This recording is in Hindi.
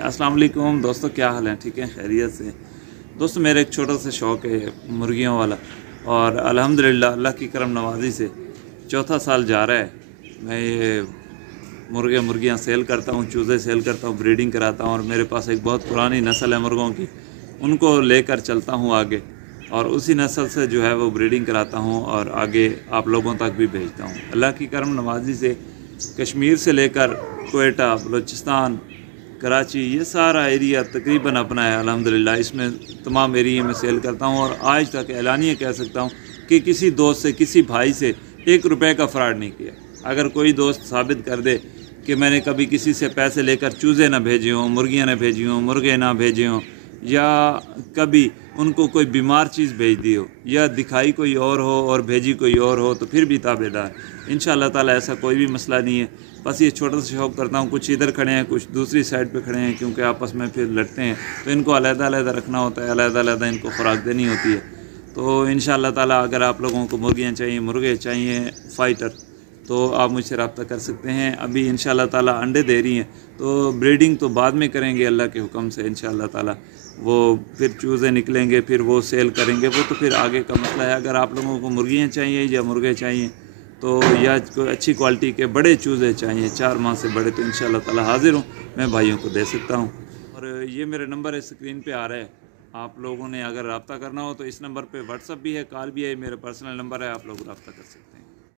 अस्सलाम वालेकुम दोस्तों, क्या हाल है? ठीक है, खैरियत से। दोस्तों, मेरा एक छोटा सा शौक़ है मुर्गियों वाला, और अल्हम्दुलिल्लाह अल्लाह की करम नवाज़ी से चौथा साल जा रहा है। मैं ये मुर्गियाँ सेल करता हूँ, चूज़े सेल करता हूँ, ब्रीडिंग कराता हूँ, और मेरे पास एक बहुत पुरानी नस्ल है मुर्गों की, उनको लेकर चलता हूँ आगे, और उसी नस्ल से जो है वो ब्रीडिंग कराता हूँ और आगे आप लोगों तक भी भेजता हूँ। अल्लाह की करम नवाज़ी से कश्मीर से लेकर कोयटा, बलूचिस्तान, कराची, ये सारा एरिया तकरीबन अपना है अल्हम्दुलिल्लाह। इसमें तमाम एरिया में सेल करता हूँ, और आज तक एलानिया कह सकता हूँ कि किसी दोस्त से, किसी भाई से 1 रुपये का फ़्रॉड नहीं किया। अगर कोई दोस्त साबित कर दे कि मैंने कभी किसी से पैसे लेकर चूज़े ना भेजे हों, मुर्गियाँ ना भेजी हों, मुर्गे ना भेजे हों, या कभी उनको कोई बीमार चीज़ भेज दी हो, या दिखाई कोई और हो और भेजी कोई और हो, तो फिर भी ताबेदार। इंशाअल्लाह ताला ऐसा कोई भी मसला नहीं है। बस ये छोटा सा शौक़ करता हूँ, कुछ इधर खड़े हैं, कुछ दूसरी साइड पे खड़े हैं, क्योंकि आपस में फिर लड़ते हैं, तो इनको अलग-अलग रखना होता है, अलग-अलग इनको खुराक देनी होती है। तो इंशाअल्लाह ताला अगर आप लोगों को मुर्गियाँ चाहिए, मुर्गे चाहिए फ़ाइटर, तो आप मुझसे रब्ता कर सकते हैं। अभी इंशाअल्लाह ताला अंडे दे रही हैं, तो ब्रीडिंग तो बाद में करेंगे अल्लाह के हुक्म से इंशाअल्लाह ताला। वो फिर चूज़े निकलेंगे, फिर वो सेल करेंगे, वो तो फिर आगे का मसला है। अगर आप लोगों को मुर्गियाँ चाहिए या मुर्गे चाहिए, तो या कोई अच्छी क्वालिटी के बड़े चूज़े चाहिए, 4 माह से बड़े, तो इंशाअल्लाह ताला हाज़िर हूँ, मैं भाइयों को दे सकता हूँ। और ये मेरा नंबर है, स्क्रीन पे आ रहा है। आप लोगों ने अगर रब्ता करना हो तो इस नंबर पे व्हाट्सअप भी है, कॉल भी है, मेरा पर्सनल नंबर है, आप लोग रब्ता कर सकते हैं।